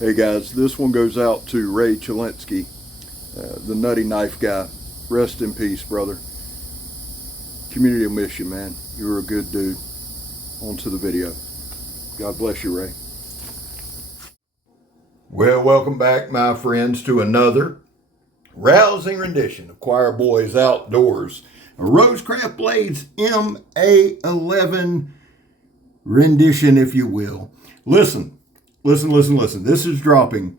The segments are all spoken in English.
Hey guys, this one goes out to Ray Chalinsky, the nutty knife guy. Rest in peace, brother. Community will miss you, man. You were a good dude. On to the video. God bless you, Ray. Well, welcome back, my friends, to another rousing rendition of Choir Boys Outdoors. A ROSECRAFT Blades MA11 rendition, if you will. Listen. This is dropping.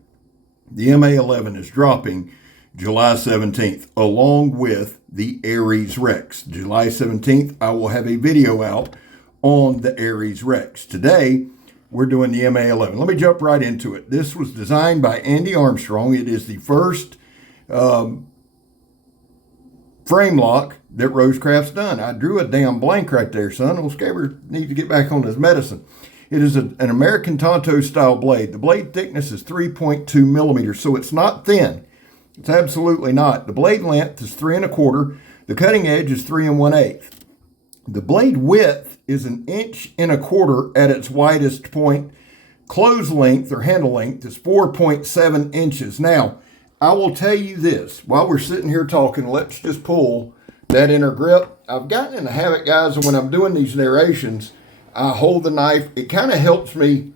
The MA11 is dropping July 17th, along with the Aries Rex. July 17th, I will have a video out on the Aries Rex. Today, we're doing the MA11. Let me jump right into it. This was designed by Andy Armstrong. It is the first frame lock that ROSECRAFT's done. I drew a damn blank right there, son. Old Scabber needs to get back on his medicine. It is an American Tonto style blade. The blade thickness is 3.2 millimeters, so it's not thin. It's absolutely not. The blade length is 3 1/4. The cutting edge is 3 1/8. The blade width is 1 1/4 at its widest point. Close length or handle length is 4.7 inches. Now, I will tell you this, while we're sitting here talking, let's just pull that inner grip. I've gotten in the habit, guys, of when I'm doing these narrations, I hold the knife. It kind of helps me,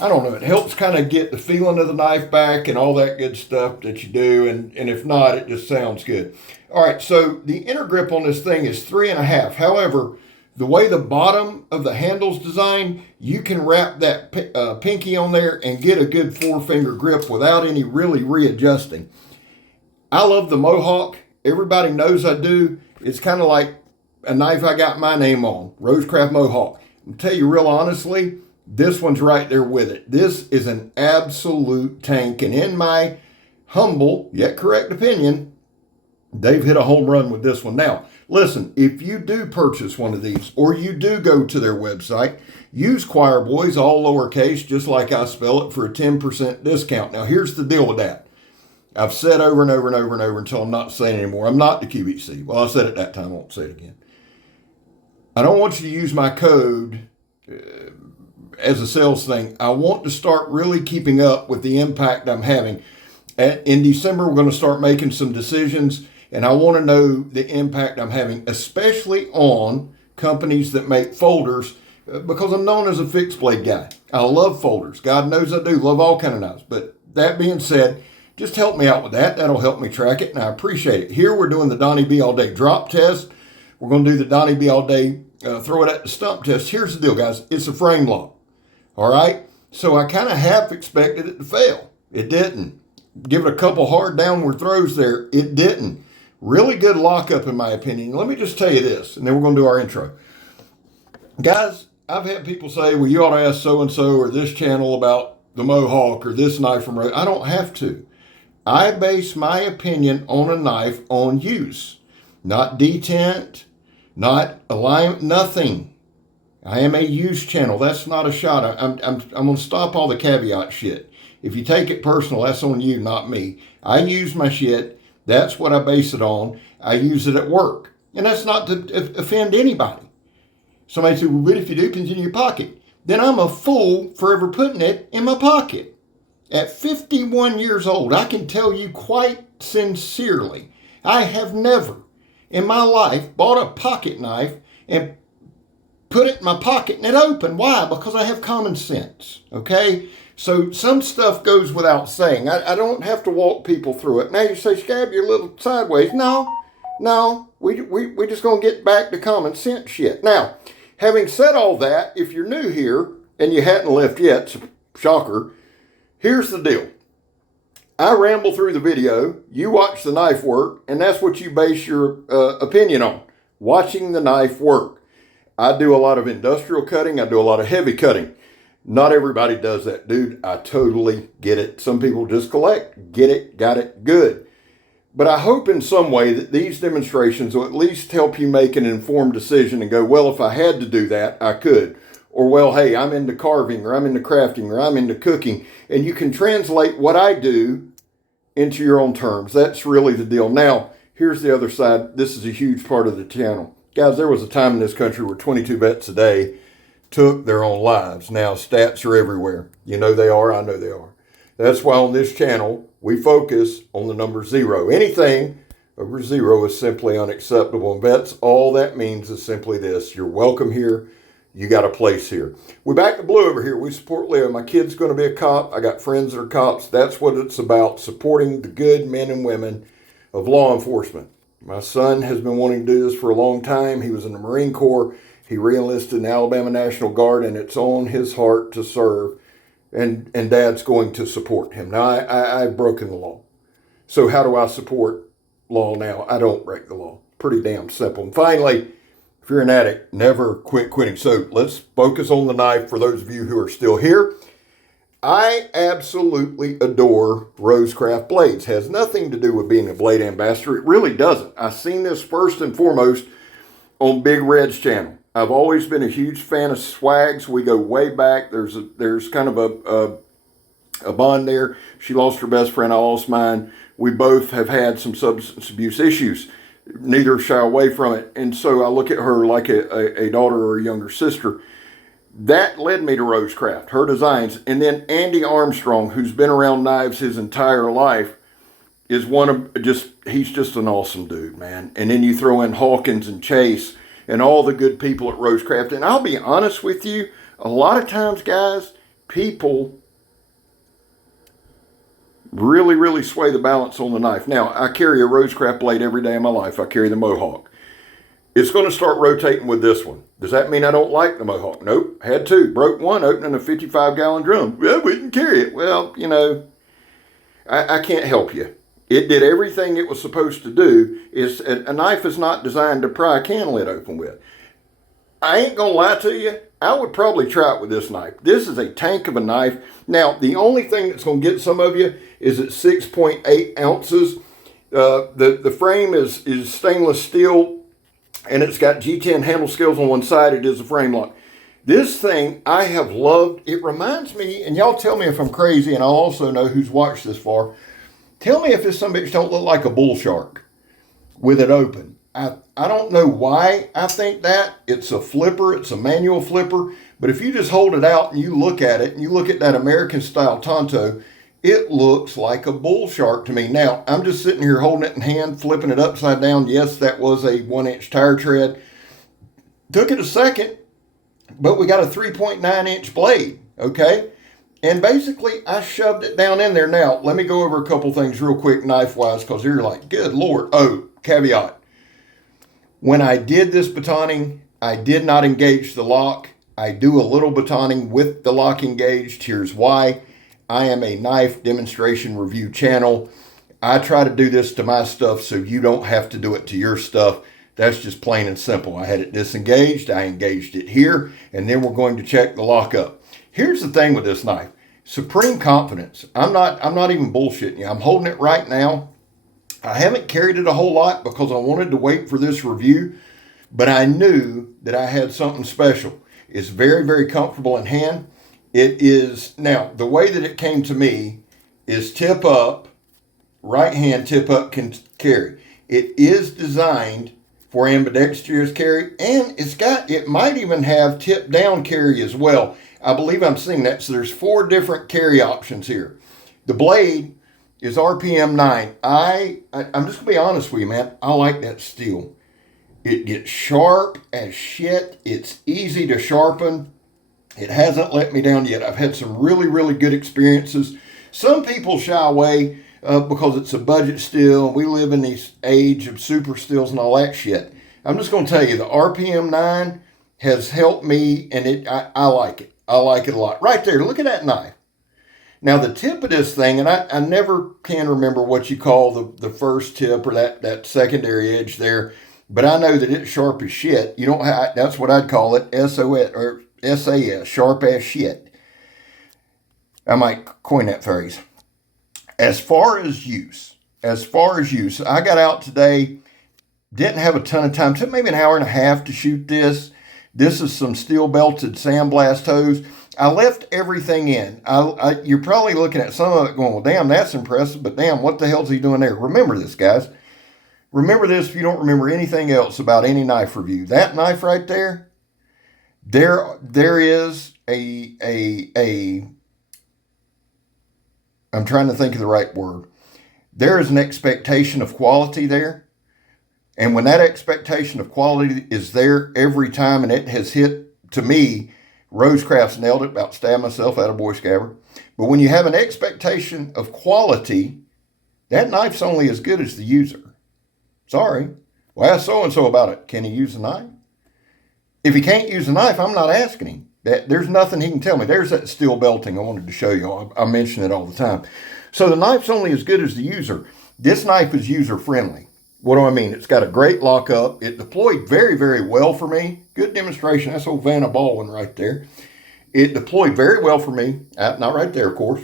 I don't know, it helps kind of get the feeling of the knife back and all that good stuff that you do. And if not, it just sounds good. All right, so the inner grip on this thing is 3 1/2. However, the way the bottom of the handle's designed, you can wrap that pinky on there and get a good 4-finger grip without any really readjusting. I love the Mohawk. Everybody knows I do. It's kind of like a knife I got my name on, ROSECRAFT Mohawk. I'll tell you real honestly, this one's right there with it. This is an absolute tank, and in my humble yet correct opinion, they've hit a home run with this one. Now, listen, if you do purchase one of these, or you do go to their website, use Choir Boys, all lowercase, just like I spell it, for a 10% discount. Now, here's the deal with that. I've said over and over and over and over until I'm not saying it anymore. I'm not the QVC. Well, I said it that time. I won't say it again. I don't want you to use my code as a sales thing. I want to start really keeping up with the impact I'm having. In December, we're going to start making some decisions, and I want to know the impact I'm having, especially on companies that make folders, because I'm known as a fixed blade guy. I love folders. God knows I do. Love all kind of knives. But that being said, just help me out with that. That'll help me track it, and I appreciate it. Here we're doing the Donnie B All Day drop test. We're going to do the Donnie B All Day throw it at the stump test. Here's the deal, guys. It's a frame lock. All right? So I kind of half expected it to fail. It didn't. Give it a couple hard downward throws there. It didn't. Really good lockup, in my opinion. Let me just tell you this, and then we're going to do our intro. Guys, I've had people say, well, you ought to ask so-and-so or this channel about the Mohawk or this knife from Rose. I don't have to. I base my opinion on a knife on use, not detent, not alignment, nothing. I am a use channel. That's not a shot. I'm going to stop all the caveat shit. If you take it personal, that's on you, not me. I use my shit. That's what I base it on. I use it at work. And that's not to offend anybody. Somebody said, well, what if you do, put it in your pocket? Then I'm a fool for ever putting it in my pocket. At 51 years old, I can tell you quite sincerely, I have never in my life bought a pocket knife and put it in my pocket and it opened. Why? Because I have common sense, okay? So some stuff goes without saying. I don't have to walk people through it. Now you say, Scab, you're a little sideways. No, we just going to get back to common sense shit. Now, having said all that, if you're new here and you hadn't left yet, shocker, here's the deal. I ramble through the video, you watch the knife work, and that's what you base your opinion on, watching the knife work. I do a lot of industrial cutting, I do a lot of heavy cutting. Not everybody does that, dude. I totally get it. Some people just collect, get it, got it, good. But I hope in some way that these demonstrations will at least help you make an informed decision and go, well, if I had to do that, I could. Or, well, hey, I'm into carving, or I'm into crafting, or I'm into cooking. And you can translate what I do into your own terms. That's really the deal. Now, here's the other side. This is a huge part of the channel. Guys, there was a time in this country where 22 vets a day took their own lives. Now, stats are everywhere. You know they are. I know they are. That's why on this channel, we focus on the number 0. Anything over 0 is simply unacceptable. And vets, all that means is simply this: you're welcome here. You got a place here. We're back to blue over here. We support Leo. My kid's going to be a cop. I got friends that are cops. That's what it's about, supporting the good men and women of law enforcement. My son has been wanting to do this for a long time. He was in the Marine Corps. He re-enlisted in the Alabama National Guard, and it's on his heart to serve. And Dad's going to support him. Now, I've broken the law. So how do I support law now? I don't break the law. Pretty damn simple. And finally, if you're an addict, never quit quitting. So let's focus on the knife for those of you who are still here. I absolutely adore ROSECRAFT blades. Has nothing to do with being a blade ambassador. It really doesn't. I've seen this first and foremost on Big Red's channel. I've always been a huge fan of Swags. We go way back. There's kind of a bond there. She lost her best friend. I lost mine. We both have had some substance abuse issues. Neither shy away from it. And so I look at her like a daughter or a younger sister. That led me to ROSECRAFT, her designs. And then Andy Armstrong, who's been around knives his entire life, is he's just an awesome dude, man. And then you throw in Hawkins and Chase and all the good people at ROSECRAFT. And I'll be honest with you, a lot of times, guys, people really, really sway the balance on the knife. Now, I carry a ROSECRAFT blade every day of my life. I carry the Mohawk. It's going to start rotating with this one. Does that mean I don't like the Mohawk? Nope. Had two. Broke one opening a 55-gallon drum. Well, we didn't carry it. Well, you know, I can't help you. It did everything it was supposed to do. A knife is not designed to pry a can lid open with. I ain't going to lie to you. I would probably try it with this knife. This is a tank of a knife. Now, the only thing that's going to get some of you is it's 6.8 ounces. The frame is stainless steel, and it's got G10 handle scales on one side. It is a frame lock. This thing I have loved. It reminds me, and y'all tell me if I'm crazy, and I'll also know who's watched this far. Tell me if this some bitch don't look like a bull shark with it open. I don't know why I think that. It's a flipper. It's a manual flipper. But if you just hold it out and you look at it, and you look at that American style Tonto, it looks like a bull shark to me. Now, I'm just sitting here holding it in hand, flipping it upside down. Yes, that was a 1-inch tire tread. Took it a second, but we got a 3.9-inch blade, okay? And basically, I shoved it down in there. Now, let me go over a couple things real quick knife-wise, because you're like, good Lord. Oh, caveat. When I did this batoning, I did not engage the lock. I do a little batoning with the lock engaged. Here's why. I am a knife demonstration review channel. I try to do this to my stuff so you don't have to do it to your stuff. That's just plain and simple. I had it disengaged. I engaged it here, and then we're going to check the lock up. Here's the thing with this knife. Supreme confidence. I'm not even bullshitting you. I'm holding it right now. I haven't carried it a whole lot because I wanted to wait for this review, but I knew that I had something special. It's very, very comfortable in hand. It is, now, the way that it came to me is tip up, right hand tip up can carry. It is designed for ambidextrous carry, and it might even have tip down carry as well. I believe I'm seeing that. So there's 4 different carry options here. The blade is RPM 9. I'm just going to be honest with you, man. I like that steel. It gets sharp as shit. It's easy to sharpen. It hasn't let me down yet. I've had some really, really good experiences. Some people shy away because it's a budget steel. We live in this age of super steels and all that shit. I'm just going to tell you, the RPM 9 has helped me, and I like it. I like it a lot. Right there, look at that knife. Now, the tip of this thing, and I never can remember what you call the first tip or that secondary edge there, but I know that it's sharp as shit. You don't have, that's what I'd call it, SOS or SAS, sharp as shit. I might coin that phrase. As far as use, I got out today, didn't have a ton of time. Took maybe an hour and a half to shoot this. This is some steel belted sandblast hose. I left everything in. You're probably looking at some of it going, well, damn, that's impressive, but damn, what the hell's he doing there? Remember this, guys. Remember this if you don't remember anything else about any knife review. That knife right there, there is a I'm trying to think of the right word. There is an expectation of quality there. And when that expectation of quality is there every time, and it has hit, to me, ROSECRAFT's nailed it, about stabbed myself out of boy scabber. But when you have an expectation of quality, that knife's only as good as the user. Sorry. Well, ask so-and-so about it. Can he use the knife? If he can't use the knife, I'm not asking him. There's nothing he can tell me. There's that steel belting I wanted to show you. I mention it all the time. So the knife's only as good as the user. This knife is user-friendly. What do I mean? It's got a great lockup. It deployed very, very well for me. Good demonstration. That's old Vanna Baldwin right there. It deployed very well for me. Not right there, of course.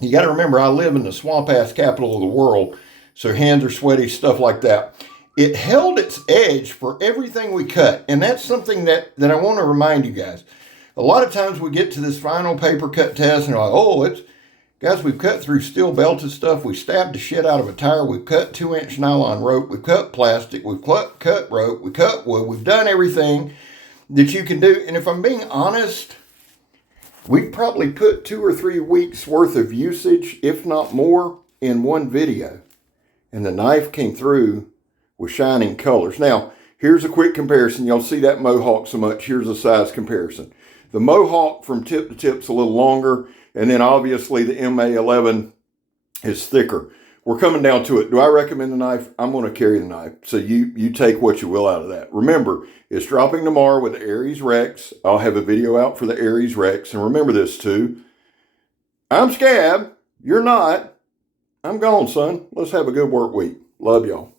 You got to remember, I live in the swamp-ass capital of the world, so hands are sweaty, stuff like that. It held its edge for everything we cut, and that's something that I want to remind you guys. A lot of times we get to this final paper cut test, and we're like, oh, guys, we've cut through steel belted stuff. We stabbed the shit out of a tire. We've cut 2-inch nylon rope. We've cut plastic. We've cut rope. We cut wood. We've done everything that you can do. And if I'm being honest, we probably put 2 or 3 weeks worth of usage, if not more, in one video. And the knife came through with shining colors. Now, here's a quick comparison. Y'all see that Mohawk so much. Here's a size comparison. The Mohawk from tip to tip's a little longer. And then obviously the MA11 is thicker. We're coming down to it. Do I recommend the knife? I'm going to carry the knife. So you take what you will out of that. Remember, it's dropping tomorrow with the Aries Rex. I'll have a video out for the Aries Rex. And remember this too. I'm Scab. You're not. I'm gone, son. Let's have a good work week. Love y'all.